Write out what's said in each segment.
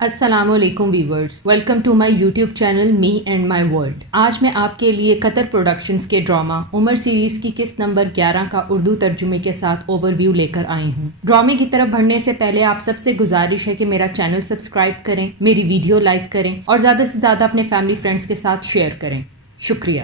السلام علیکم viewers, welcome to my YouTube channel me and my world. آج میں آپ کے لیے قطر پروڈکشنز کے ڈرامہ عمر سیریز کی قسط نمبر 11 کا اردو ترجمے کے ساتھ اوور ویو لے کر آئی ہوں۔ ڈرامے کی طرف بڑھنے سے پہلے آپ سب سے گزارش ہے کہ میرا چینل سبسکرائب کریں، میری ویڈیو لائک کریں اور زیادہ سے زیادہ اپنے فیملی فرینڈز کے ساتھ شیئر کریں۔ شکریہ۔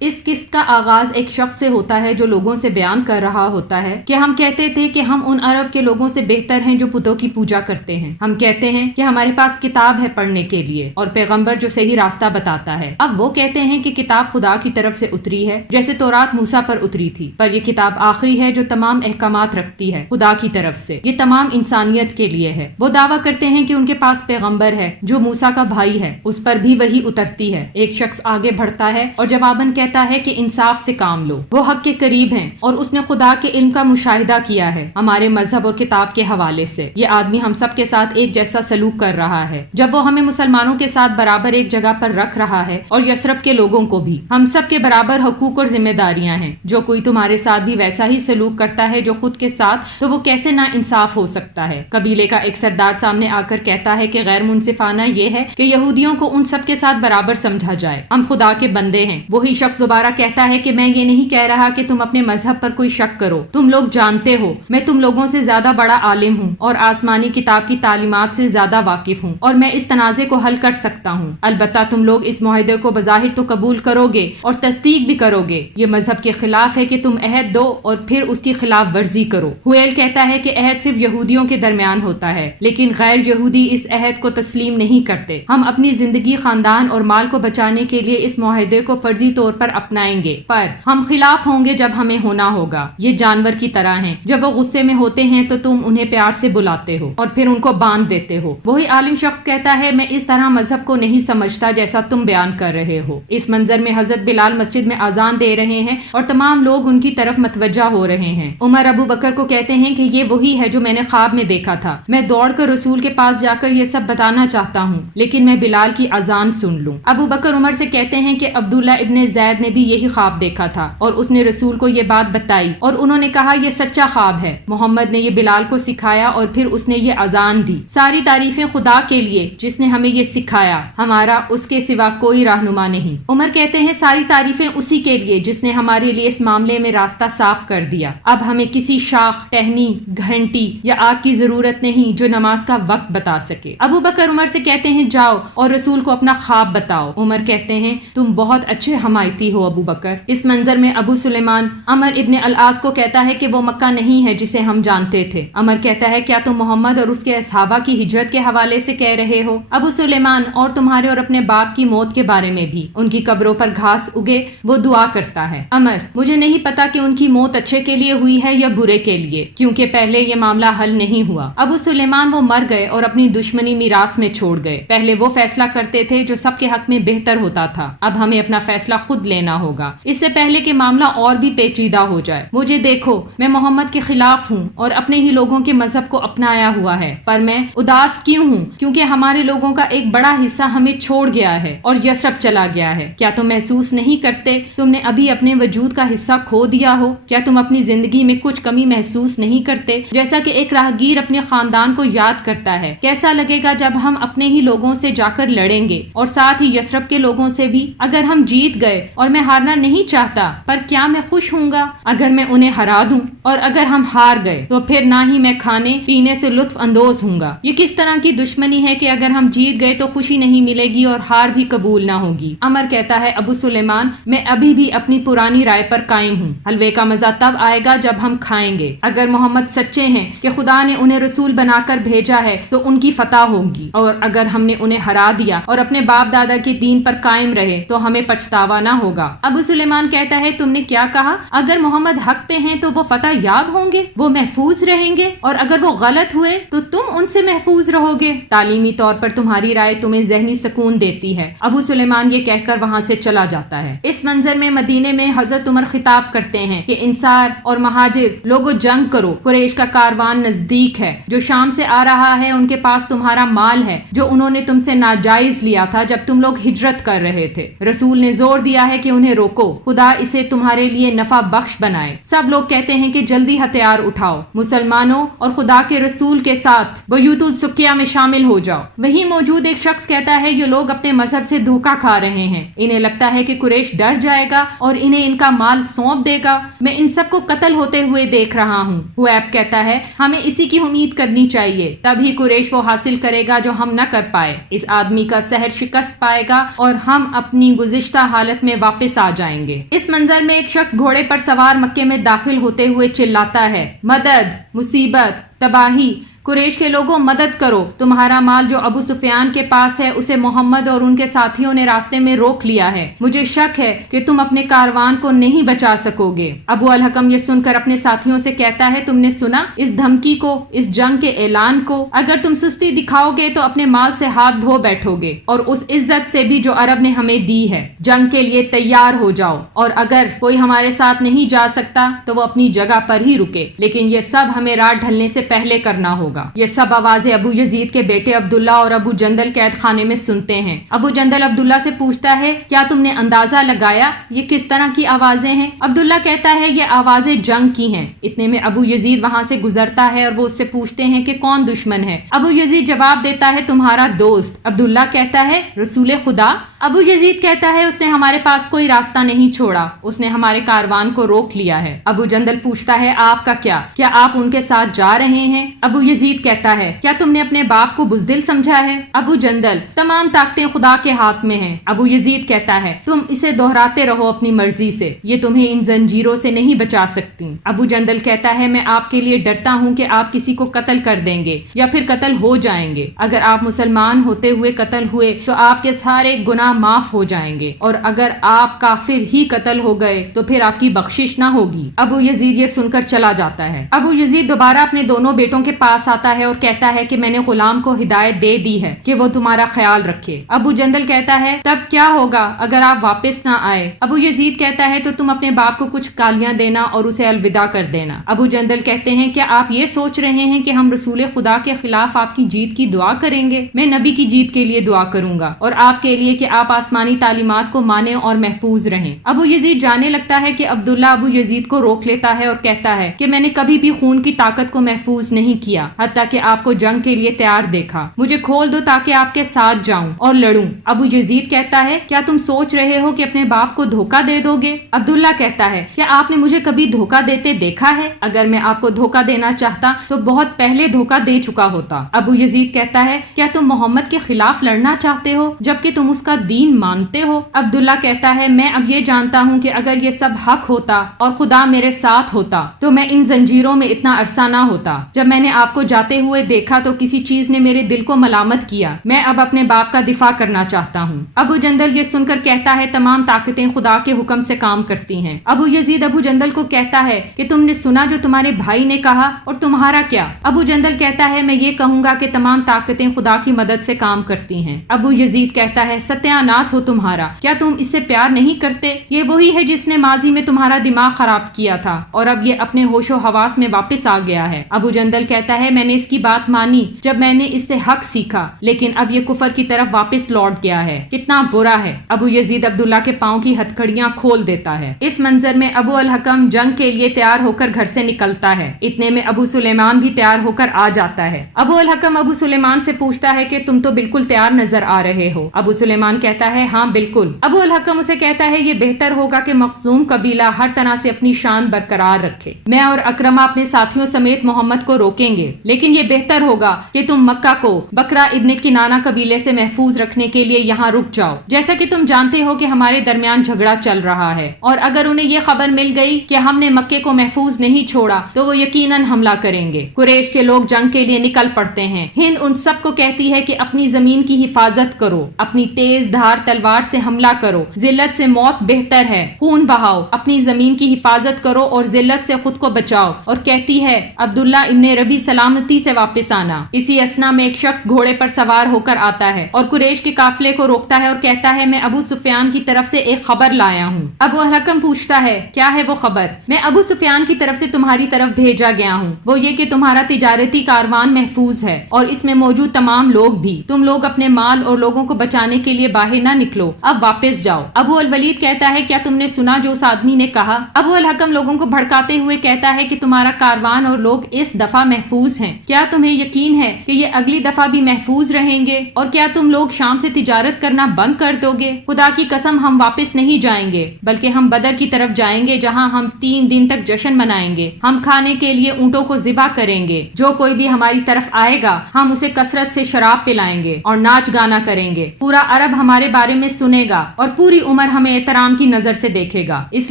اس قسط کا آغاز ایک شخص سے ہوتا ہے جو لوگوں سے بیان کر رہا ہوتا ہے کہ ہم کہتے تھے کہ ہم ان عرب کے لوگوں سے بہتر ہیں جو بتوں کی پوجا کرتے ہیں۔ ہم کہتے ہیں کہ ہمارے پاس کتاب ہے پڑھنے کے لیے اور پیغمبر جو صحیح راستہ بتاتا ہے۔ اب وہ کہتے ہیں کہ کتاب خدا کی طرف سے اتری ہے، جیسے تورات موسیٰ پر اتری تھی، پر یہ کتاب آخری ہے جو تمام احکامات رکھتی ہے خدا کی طرف سے، یہ تمام انسانیت کے لیے ہے۔ وہ دعویٰ کرتے ہیں کہ ان کے پاس پیغمبر ہے جو موسیٰ کا بھائی ہے، اس پر بھی وہی اترتی ہے۔ ایک شخص آگے بڑھتا ہے اور جواباً کہتا ہے کہ انصاف سے کام لو، وہ حق کے قریب ہیں اور اس نے خدا کے علم کا مشاہدہ کیا ہے ہمارے مذہب اور کتاب کے حوالے سے۔ یہ آدمی ہم سب کے ساتھ ایک جیسا سلوک کر رہا ہے جب وہ ہمیں مسلمانوں کے ساتھ برابر ایک جگہ پر رکھ رہا ہے اور یثرب کے لوگوں کو بھی۔ ہم سب کے برابر حقوق اور ذمہ داریاں ہیں۔ جو کوئی تمہارے ساتھ بھی ویسا ہی سلوک کرتا ہے جو خود کے ساتھ، تو وہ کیسے نا انصاف ہو سکتا ہے۔ قبیلے کا ایک سردار سامنے آ کر کہتا ہے کہ غیر منصفانہ یہ ہے کہ یہودیوں کو ان سب کے ساتھ برابر سمجھا جائے، ہم خدا کے بندے ہیں۔ وہی شخص دوبارہ کہتا ہے کہ میں یہ نہیں کہہ رہا کہ تم اپنے مذہب پر کوئی شک کرو، تم لوگ جانتے ہو میں تم لوگوں سے زیادہ بڑا عالم ہوں اور آسمانی کتاب کی تعلیمات سے زیادہ واقف ہوں اور میں اس تنازع کو حل کر سکتا ہوں۔ البتہ تم لوگ اس معاہدے کو بظاہر تو قبول کرو گے اور تصدیق بھی کرو گے، یہ مذہب کے خلاف ہے کہ تم عہد دو اور پھر اس کی خلاف ورزی کرو۔ ہویل کہتا ہے کہ عہد صرف یہودیوں کے درمیان ہوتا ہے، لیکن غیر یہودی اس عہد کو تسلیم نہیں کرتے۔ ہم اپنی زندگی، خاندان اور مال کو بچانے کے لیے اس معاہدے کو فرضی طور پر اپنائیں گے، پر ہم خلاف ہوں گے جب ہمیں ہونا ہوگا۔ یہ جانور کی طرح ہیں، جب وہ غصے میں ہوتے ہیں تو تم انہیں پیار سے بلاتے ہو اور پھر ان کو باندھ دیتے ہو۔ وہی عالم شخص کہتا ہے میں اس طرح مذہب کو نہیں سمجھتا جیسا تم بیان کر رہے ہو۔ اس منظر میں حضرت بلال مسجد میں اذان دے رہے ہیں اور تمام لوگ ان کی طرف متوجہ ہو رہے ہیں۔ عمر ابو بکر کو کہتے ہیں کہ یہ وہی ہے جو میں نے خواب میں دیکھا تھا، میں دوڑ کر رسول کے پاس جا کر یہ سب بتانا چاہتا ہوں، لیکن میں بلال کی اذان سن لوں۔ ابو بکر عمر سے کہتے ہیں کہ عبداللہ ابن زید نے بھی یہی خواب دیکھا تھا اور اس نے رسول کو یہ بات بتائی اور انہوں نے کہا یہ سچا خواب ہے۔ محمد نے یہ بلال کو سکھایا اور پھر اس نے یہ اذان دی۔ ساری تعریفیں خدا کے لیے جس نے ہمیں یہ سکھایا، ہمارا اس کے سوا کوئی رہنما نہیں۔ عمر کہتے ہیں ساری تعریفیں اسی کے لیے جس نے ہمارے لیے اس معاملے میں راستہ صاف کر دیا۔ اب ہمیں کسی شاخ، ٹہنی، گھنٹی یا آگ کی ضرورت نہیں جو نماز کا وقت بتا سکے۔ ابو بکر عمر سے کہتے ہیں جاؤ اور رسول کو اپنا خواب بتاؤ۔ عمر کہتے ہیں تم بہت اچھے حمایتی ہو ابو بکر۔ اس منظر میں ابو سلیمان عمر ابن العاص کو کہتا ہے کہ وہ مکہ نہیں ہے جسے ہم جانتے تھے۔ عمر کہتا ہے کیا تم محمد اور اس کے اصحابہ کی ہجرت کے حوالے سے کہہ رہے ہو؟ ابو سلیمان اور تمہارے اور اپنے باپ کی موت کے بارے میں بھی، ان کی قبروں پر گھاس اگے وہ دعا کرتا ہے۔ عمر مجھے نہیں پتا کہ ان کی موت اچھے کے لیے ہوئی ہے یا برے کے لیے، کیونکہ پہلے یہ معاملہ حل نہیں ہوا۔ ابو سلیمان وہ مر گئے اور اپنی دشمنی میراث میں چھوڑ گئے۔ پہلے وہ فیصلہ کرتے تھے جو سب کے حق میں بہتر ہوتا تھا، اب ہمیں اپنا فیصلہ خود لینا ہوگا، اس سے پہلے کہ معاملہ اور بھی پیچیدہ ہو جائے۔ مجھے دیکھو میں محمد کے خلاف ہوں اور اپنے ہی لوگوں کے مذہب کو اپنایا ہوا ہے، پر میں اداس کیوں ہوں؟ کیونکہ ہمارے لوگوں کا ایک بڑا حصہ ہمیں چھوڑ گیا ہے اور یثرب چلا گیا ہے۔ کیا تم محسوس نہیں کرتے تم نے ابھی اپنے وجود کا حصہ کھو دیا ہو؟ کیا تم اپنی زندگی میں کچھ کمی محسوس نہیں کرتے، جیسا کہ ایک راہگیر اپنے خاندان کو یاد کرتا ہے؟ کیسا لگے گا جب ہم اپنے ہی لوگوں سے جا کر لڑیں گے اور ساتھ ہی یثرب کے لوگوں سے بھی؟ اگر ہم جیت گئے اور میں ہارنا نہیں چاہتا، پر کیا میں خوش ہوں گا اگر میں انہیں ہرا دوں؟ اور اگر ہم ہار گئے تو پھر نہ ہی میں کھانے پینے سے لطف اندوز ہوں گا۔ یہ کس طرح کی دشمنی ہے کہ اگر ہم جیت گئے تو خوشی نہیں ملے گی اور ہار بھی قبول نہ ہوگی؟ عمر کہتا ہے ابو سلیمان میں ابھی بھی اپنی پرانی رائے پر قائم ہوں، حلوے کا مزہ تب آئے گا جب ہم کھائیں گے۔ اگر محمد سچے ہیں کہ خدا نے انہیں رسول بنا کر بھیجا ہے تو ان کی فتح ہوگی، اور اگر ہم نے انہیں ہرا دیا اور اپنے باپ دادا کے دین پر قائم رہے تو ہمیں پچھتاوا نہ ہوگا۔ ابو سلیمان کہتا ہے تم نے کیا کہا؟ اگر محمد حق پہ ہیں تو وہ فتح یاب ہوں گے، وہ محفوظ رہیں گے، اور اگر وہ غلط ہوئے تو تم ان سے محفوظ رہو گے۔ تعلیمی طور پر تمہاری رائے تمہیں ذہنی سکون دیتی ہے۔ ابو سلیمان یہ کہہ کر وہاں سے چلا جاتا ہے۔ اس منظر میں مدینے میں حضرت عمر خطاب کرتے ہیں کہ انصار اور مہاجر لوگوں جنگ کرو، قریش کا کاروان نزدیک ہے جو شام سے آ رہا ہے، ان کے پاس تمہارا مال ہے جو انہوں نے تم سے ناجائز لیا تھا جب تم لوگ ہجرت کر رہے تھے۔ رسول نے زور دیا ہے کہ انہیں روکو، خدا اسے تمہارے لیے نفع بخش بنائے۔ سب لوگ کہتے ہیں کہ جلدی ہتھیار اٹھاؤ، مسلمانوں اور خدا کے رسول کے ساتھ بیوت السقیہ میں شامل ہو جاؤ۔ وہیں موجود ایک شخص کہتا ہے یہ لوگ اپنے مذہب سے دھوکہ کھا رہے ہیں، انہیں لگتا ہے کہ قریش ڈر جائے گا اور انہیں ان کا مال سونپ دے گا۔ میں ان سب کو قتل ہوتے ہوئے دیکھ رہا ہوں۔ حویب کہتا ہے ہمیں اسی کی امید کرنی چاہیے، تبھی قریش وہ حاصل کرے گا جو ہم نہ کر پائے۔ اس آدمی کا سحر شکست پائے گا اور ہم اپنی گزشتہ حالت میں واپس آ جائیں گے۔ اس منظر میں ایک شخص گھوڑے پر سوار مکے میں داخل ہوتے ہوئے چلاتا ہے، مدد، مصیبت، تباہی، قریش کے لوگوں مدد کرو، تمہارا مال جو ابو سفیان کے پاس ہے اسے محمد اور ان کے ساتھیوں نے راستے میں روک لیا ہے، مجھے شک ہے کہ تم اپنے کاروان کو نہیں بچا سکو گے۔ ابو الحکم یہ سن کر اپنے ساتھیوں سے کہتا ہے تم نے سنا اس دھمکی کو، اس جنگ کے اعلان کو؟ اگر تم سستی دکھاؤ گے تو اپنے مال سے ہاتھ دھو بیٹھو گے اور اس عزت سے بھی جو عرب نے ہمیں دی ہے۔ جنگ کے لیے تیار ہو جاؤ، اور اگر کوئی ہمارے ساتھ نہیں جا سکتا تو وہ اپنی جگہ پر ہی رکے، لیکن یہ سب ہمیں رات ڈھلنے سے پہلے کرنا ہوگا۔ یہ سب آوازیں ابو یزید کے بیٹے عبداللہ اور ابو جندل قید خانے میں سنتے ہیں۔ ابو جندل عبداللہ سے پوچھتا ہے کیا تم نے اندازہ لگایا یہ کس طرح کی آوازیں ہیں؟ عبداللہ کہتا ہے یہ آوازیں جنگ کی ہیں۔ اتنے میں ابو یزید وہاں سے گزرتا ہے اور وہ اس سے پوچھتے ہیں کہ کون دشمن ہے؟ ابو یزید جواب دیتا ہے تمہارا دوست۔ عبداللہ کہتا ہے رسول خدا؟ ابو یزید کہتا ہے اس نے ہمارے پاس کوئی راستہ نہیں چھوڑا، اس نے ہمارے کاروان کو روک لیا ہے۔ ابو جندل پوچھتا ہے آپ کا کیا آپ ان کے ساتھ جا رہے ہیں؟ ابو یزید کہتا ہے کیا تم نے اپنے باپ کو بزدل سمجھا ہے؟ ابو جندل تمام طاقتیں خدا کے ہاتھ میں ہیں۔ ابو یزید کہتا ہے تم اسے دہراتے رہو اپنی مرضی سے، یہ تمہیں ان زنجیروں سے نہیں بچا سکتی۔ ابو جندل کہتا ہے میں آپ کے لیے ڈرتا ہوں کہ آپ کسی کو قتل کر دیں گے یا پھر قتل ہو جائیں گے۔ اگر آپ مسلمان ہوتے ہوئے قتل ہوئے تو آپ کے سارے گناہ معاف ہو جائیں گے، اور اگر آپ کافر ہی قتل ہو گئے تو پھر آپ کی بخشش نہ ہوگی۔ ابو یزید یہ سن کر چلا جاتا ہے۔ ابو یزید دوبارہ اپنے دونوں بیٹوں کے پاس آتا ہے اور کہتا ہے کہ میں نے غلام کو ہدایت دے دی ہے کہ وہ تمہارا خیال رکھے۔ ابو جندل کہتا ہے تب کیا ہوگا اگر آپ واپس نہ آئے؟ ابو یزید کہتا ہے تو تم اپنے باپ کو کچھ کالیاں دینا اور اسے الوداع کر دینا۔ ابو جندل کہتے ہیں کیا آپ یہ سوچ رہے ہیں کہ ہم رسول خدا کے خلاف آپ کی جیت کی دعا کریں گے؟ میں نبی کی جیت کے لیے دعا کروں گا اور آپ کے لیے کہ آپ آسمانی تعلیمات کو مانیں اور محفوظ رہیں۔ ابو یزید جانے لگتا ہے کہ عبداللہ ابو یزید کو روک لیتا ہے اور کہتا ہے کہ میں نے کبھی بھی خون کی طاقت کو محفوظ نہیں کیا حتیٰ کہ آپ کو جنگ کے لیے تیار دیکھا، مجھے کھول دو تاکہ آپ کے ساتھ جاؤں اور لڑوں۔ ابو یزید کہتا ہے کیا تم سوچ رہے ہو کہ اپنے باپ کو دھوکہ دے دو گے؟ عبداللہ کہتا ہے کیا آپ نے مجھے کبھی دھوکہ دیتے دیکھا ہے؟ اگر میں آپ کو دھوکہ دینا چاہتا تو بہت پہلے دھوکہ دے چکا ہوتا۔ ابو یزید کہتا ہے کیا تم محمد کے خلاف لڑنا چاہتے ہو جبکہ تم اس کا دین مانتے ہو؟ عبداللہ کہتا ہے میں اب یہ جانتا ہوں کہ اگر یہ سب حق ہوتا اور خدا میرے ساتھ ہوتا تو میں ان زنجیروں میں اتنا عرصہ نہ ہوتا۔ جب میں نے آپ کو جاتے ہوئے دیکھا تو کسی چیز نے میرے دل کو ملامت کیا، میں اب اپنے باپ کا دفاع کرنا چاہتا ہوں۔ ابو جندل یہ سن کر کہتا ہے تمام طاقتیں خدا کے حکم سے کام کرتی ہیں۔ ابو یزید ابو جندل کو کہتا ہے کہ تم نے سنا جو تمہارے بھائی نے کہا، اور تمہارا کیا؟ ابو جندل کہتا ہے میں یہ کہوں گا کہ تمام طاقتیں خدا کی مدد سے کام کرتی ہیں۔ ابو یزید کہتا ہے ستیہ ناس ہو تمہارا، کیا تم اس سے پیار نہیں کرتے؟ یہ وہی ہے جس نے ماضی میں تمہارا دماغ خراب کیا تھا اور اب یہ اپنے ہوش و حواس میں واپس آ گیا ہے۔ ابو جندل کہتا ہے میں نے اس کی بات مانی جب میں نے اس سے حق سیکھا، لیکن اب یہ کفر کی طرف واپس لوٹ گیا ہے، کتنا برا ہے۔ ابو یزید عبداللہ کے پاؤں کی ہتھکڑیاں کھول دیتا ہے۔ اس منظر میں ابو الحکم جنگ کے لیے تیار ہو کر گھر سے نکلتا ہے۔ اتنے میں ابو سلیمان بھی تیار ہو کر آ جاتا ہے۔ ابو الحکم ابو سلیمان سے پوچھتا ہے کہ تم تو بالکل تیار نظر آ رہے ہو۔ ابو سلیمان کہتا ہے ہاں بالکل۔ ابو الحکم اسے کہتا ہے یہ بہتر ہوگا کہ مخزوم قبیلہ ہر طرح سے اپنی شان برقرار رکھے، میں اور اکرمہ اپنے ساتھیوں سمیت محمد کو روکیں گے، لیکن یہ بہتر ہوگا کہ تم مکہ کو بکرا ابن کنانہ قبیلے سے محفوظ رکھنے کے لیے یہاں رک جاؤ، جیسا کہ تم جانتے ہو کہ ہمارے درمیان جھگڑا چل رہا ہے، اور اگر انہیں یہ خبر مل گئی کہ ہم نے مکے کو محفوظ نہیں چھوڑا تو وہ یقیناً حملہ کریں گے۔ قریش کے لوگ جنگ کے لیے نکل پڑتے ہیں۔ ہند ان سب کو کہتی ہے کہ اپنی زمین کی حفاظت کرو، اپنی تیز دھار تلوار سے حملہ کرو، ذلت سے موت بہتر ہے، خون بہاؤ، اپنی زمین کی حفاظت کرو اور ذلت سے خود کو بچاؤ، اور کہتی ہے عبداللہ ابن ربی سلامتی سے واپس آنا۔ اسی اسنا میں ایک شخص گھوڑے پر سوار ہو کر آتا ہے اور قریش کے قافلے کو روکتا ہے اور کہتا ہے میں ابو سفیان کی طرف سے ایک خبر لایا ہوں۔ ابو الحکم پوچھتا ہے کیا ہے وہ خبر؟ میں ابو سفیان کی طرف سے تمہاری طرف بھیجا گیا ہوں، وہ یہ کہ تمہارا تجارتی کاروان محفوظ ہے اور اس میں موجود تمام لوگ بھی، تم لوگ اپنے مال اور لوگوں کو بچانے کے لیے باہر نہ نکلو، اب واپس جاؤ۔ ابو الولید کہتا ہے کیا تم نے سنا جو اس آدمی نے کہا؟ ابو الحکم لوگوں کو بھڑکاتے ہوئے کہتا ہے کہ تمہارا کاروان اور لوگ اس دفعہ محفوظ ہیں، کیا تمہیں یقین ہے کہ یہ اگلی دفعہ بھی محفوظ رہیں گے؟ اور کیا تم لوگ شام سے تجارت کرنا بند کر دو گے؟ خدا کی قسم ہم واپس نہیں جائیں گے، بلکہ ہم بدر کی طرف جائیں گے جہاں ہم 3 دن تک جشن منائیں گے۔ ہم کھانے کے لیے اونٹوں کو ذبح کریں گے، جو کوئی بھی ہماری طرف آئے گا ہم اسے کثرت سے شراب پلائیں گے اور ناچ گانا کریں گے۔ پورا عرب ہمارے بارے میں سنے گا اور پوری عمر ہمیں احترام کی نظر سے دیکھے گا، اس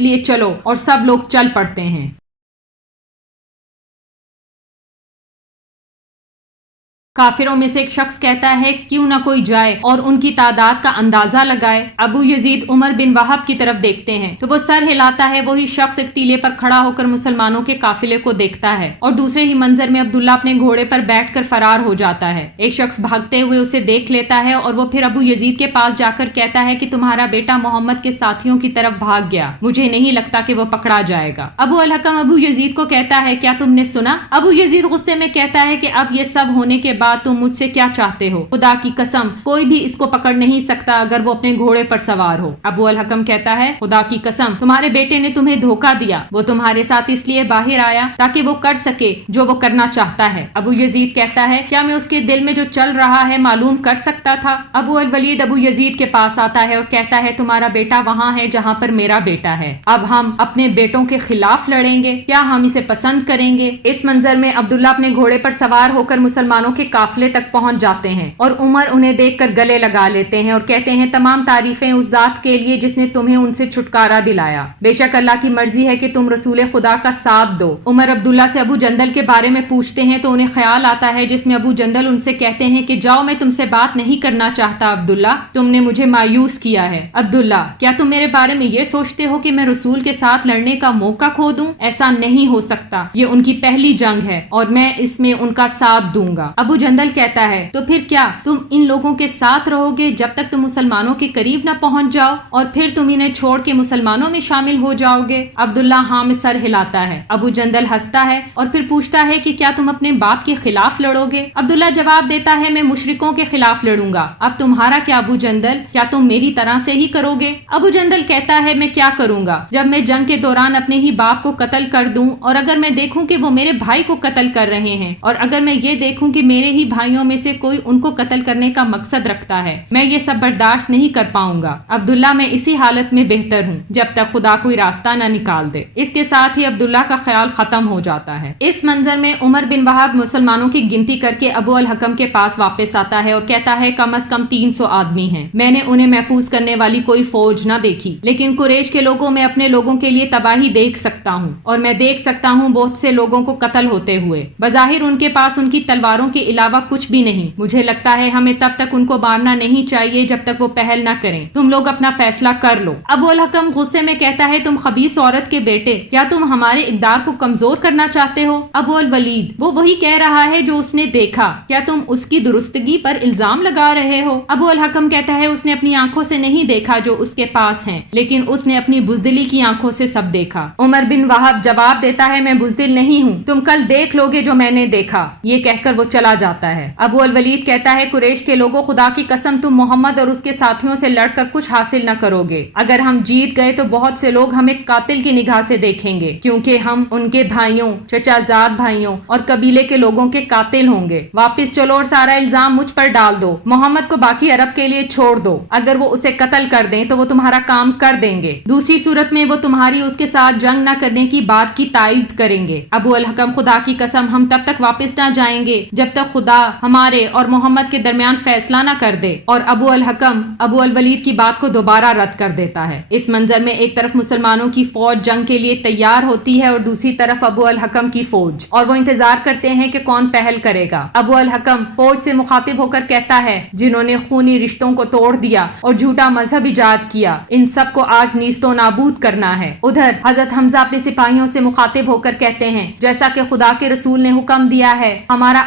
لیے چلو۔ اور سب لوگ چل پڑتے ہیں۔ کافروں میں سے ایک شخص کہتا ہے کیوں نہ کوئی جائے اور ان کی تعداد کا اندازہ لگائے۔ ابو یزید عمر بن وہب کی طرف دیکھتے ہیں تو وہ سر ہلاتا ہے۔ وہی شخص ایک ٹیلے پر کھڑا ہو کر مسلمانوں کے قافلے کو دیکھتا ہے اور دوسرے ہی منظر میں عبداللہ اپنے گھوڑے پر بیٹھ کر فرار ہو جاتا ہے۔ ایک شخص بھاگتے ہوئے اسے دیکھ لیتا ہے اور وہ پھر ابو یزید کے پاس جا کر کہتا ہے کہ تمہارا بیٹا محمد کے ساتھیوں کی طرف بھاگ گیا، مجھے نہیں لگتا کہ وہ پکڑا جائے گا۔ ابو الحکم ابو یزید کو کہتا ہے کیا تم نے سنا؟ ابو یزید غصے میں کہتا ہے کہ اب یہ سب ہونے کے بعد تم مجھ سے کیا چاہتے ہو؟ خدا کی قسم کوئی بھی اس کو پکڑ نہیں سکتا اگر وہ اپنے گھوڑے پر سوار ہو۔ ابو الحکم کہتا ہے خدا کی قسم تمہارے بیٹے نے تمہیں دھوکہ دیا، وہ تمہارے ساتھ اس لیے باہر آیا تاکہ وہ کر سکے جو وہ کرنا چاہتا ہے۔ ابو یزید کہتا ہے کیا میں اس کے دل میں جو چل رہا ہے معلوم کر سکتا تھا؟ ابو الولید ابو یزید کے پاس آتا ہے اور کہتا ہے تمہارا بیٹا وہاں ہے جہاں پر میرا بیٹا ہے، اب ہم اپنے بیٹوں کے خلاف لڑیں گے؟ کیا ہم اسے پسند کریں گے؟ اس منظر میں عبداللہ اپنے گھوڑے پر سوار ہو کر مسلمانوں کے قافلے تک پہنچ جاتے ہیں اور عمر انہیں دیکھ کر گلے لگا لیتے ہیں اور کہتے ہیں تمام تعریفیں اس ذات کے لیے جس نے تمہیں ان سے چھٹکارا دلایا، بے شک اللہ کی مرضی ہے کہ تم رسول خدا کا ساتھ دو۔ عمر عبداللہ سے ابو جندل کے بارے میں پوچھتے ہیں تو انہیں خیال آتا ہے جس میں ابو جندل ان سے کہتے ہیں کہ جاؤ میں تم سے بات نہیں کرنا چاہتا عبداللہ، تم نے مجھے مایوس کیا ہے۔ عبداللہ کیا تم میرے بارے میں یہ سوچتے ہو کہ میں رسول کے ساتھ لڑنے کا موقع کھو دوں؟ ایسا نہیں ہو سکتا، یہ ان کی پہلی جنگ ہے اور میں اس میں ان کا ساتھ دوں گا۔ ابو جندل کہتا ہے تو پھر کیا تم ان لوگوں کے ساتھ رہو گے جب تک تم مسلمانوں کے قریب نہ پہنچ جاؤ اور پھر تم انہیں چھوڑ کے مسلمانوں میں شامل ہو جاؤ گے؟ عبداللہ ہاں میں سر ہلاتا ہے۔ ابو جندل ہنستا ہے اور پھر پوچھتا ہے کہ کیا تم اپنے باپ کے خلاف لڑو گے؟ عبداللہ جواب دیتا ہے میں مشرکوں کے خلاف لڑوں گا۔ اب تمہارا کیا ابو جندل، کیا تم میری طرح سے ہی کرو گے؟ ابو جندل کہتا ہے میں کیا کروں گا جب میں جنگ کے دوران اپنے ہی باپ کو قتل کر دوں اور اگر میں دیکھوں کہ وہ میرے بھائی کو قتل کر رہے ہیں اور اگر میں یہ دیکھوں کہ میرے ہی بھائیوں میں سے کوئی ان کو قتل کرنے کا مقصد رکھتا ہے، میں یہ سب برداشت نہیں کر پاؤں گا۔ عبداللہ میں اسی حالت میں بہتر ہوں جب تک خدا کوئی راستہ نہ نکال دے۔ اس کے ساتھ ہی عبداللہ کا خیال ختم ہو جاتا ہے۔ اس منظر میں عمر بن وہب مسلمانوں کی گنتی کر کے ابو الحکم کے پاس واپس آتا ہے اور کہتا ہے کم از کم 300 آدمی ہیں، میں نے انہیں محفوظ کرنے والی کوئی فوج نہ دیکھی، لیکن قریش کے لوگوں میں اپنے لوگوں کے لیے تباہی دیکھ سکتا ہوں اور میں دیکھ سکتا ہوں بہت سے لوگوں کو قتل ہوتے ہوئے۔ بظاہر ان کے پاس ان کی تلواروں کے علاوہ کچھ بھی نہیں، مجھے لگتا ہے ہمیں تب تک ان کو مارنا نہیں چاہیے جب تک وہ پہل نہ کریں، تم لوگ اپنا فیصلہ کر لو۔ ابو الحکم غصے میں کہتا ہے تم خبیث عورت کے بیٹے، کیا تم ہمارے اقدار کو کمزور کرنا چاہتے ہو؟ ابو الولید وہ وہی کہہ رہا ہے جو اس نے دیکھا، کیا تم اس کی درستگی پر الزام لگا رہے ہو؟ ابو الحکم کہتا ہے اس نے اپنی آنکھوں سے نہیں دیکھا جو اس کے پاس ہیں، لیکن اس نے اپنی بزدلی کی آنکھوں سے سب دیکھا۔ عمر بن وہب جواب دیتا ہے میں بزدل نہیں ہوں، تم کل دیکھ لو گے جو میں نے دیکھا۔ یہ کہہ کر وہ چلا جاتا ہے۔ ابو الولید کہتا ہے قریش کے لوگوں خدا کی قسم تم محمد اور اس کے ساتھیوں سے لڑ کر کچھ حاصل نہ کرو گے، اگر ہم جیت گئے تو بہت سے لوگ ہمیں قاتل کی نگاہ سے دیکھیں گے کیونکہ ہم ان کے بھائیوں، چچا زاد بھائیوں اور قبیلے کے لوگوں کے قاتل ہوں گے۔ واپس چلو اور سارا الزام مجھ پر ڈال دو، محمد کو باقی عرب کے لیے چھوڑ دو، اگر وہ اسے قتل کر دیں تو وہ تمہارا کام کر دیں گے، دوسری صورت میں وہ تمہاری اس کے ساتھ جنگ نہ کرنے کی بات کی تائید کریں گے۔ ابو الحکم خدا کی قسم ہم تب تک واپس نہ جائیں گے جب تک خدا ہمارے اور محمد کے درمیان فیصلہ نہ کر دے، اور ابو الحکم ابو الولید کی بات کو دوبارہ رد کر دیتا ہے۔ اس منظر میں ایک طرف مسلمانوں کی فوج جنگ کے لیے تیار ہوتی ہے اور دوسری طرف ابو الحکم کی فوج، اور وہ انتظار کرتے ہیں کہ کون پہل کرے گا۔ ابو الحکم فوج سے مخاطب ہو کر کہتا ہے جنہوں نے خونی رشتوں کو توڑ دیا اور جھوٹا مذہب ایجاد کیا، ان سب کو آج نیست و نابود کرنا ہے۔ ادھر حضرت حمزہ اپنے سپاہیوں سے مخاطب ہو کر کہتے ہیں جیسا کہ خدا کے رسول نے حکم دیا ہے، ہمارا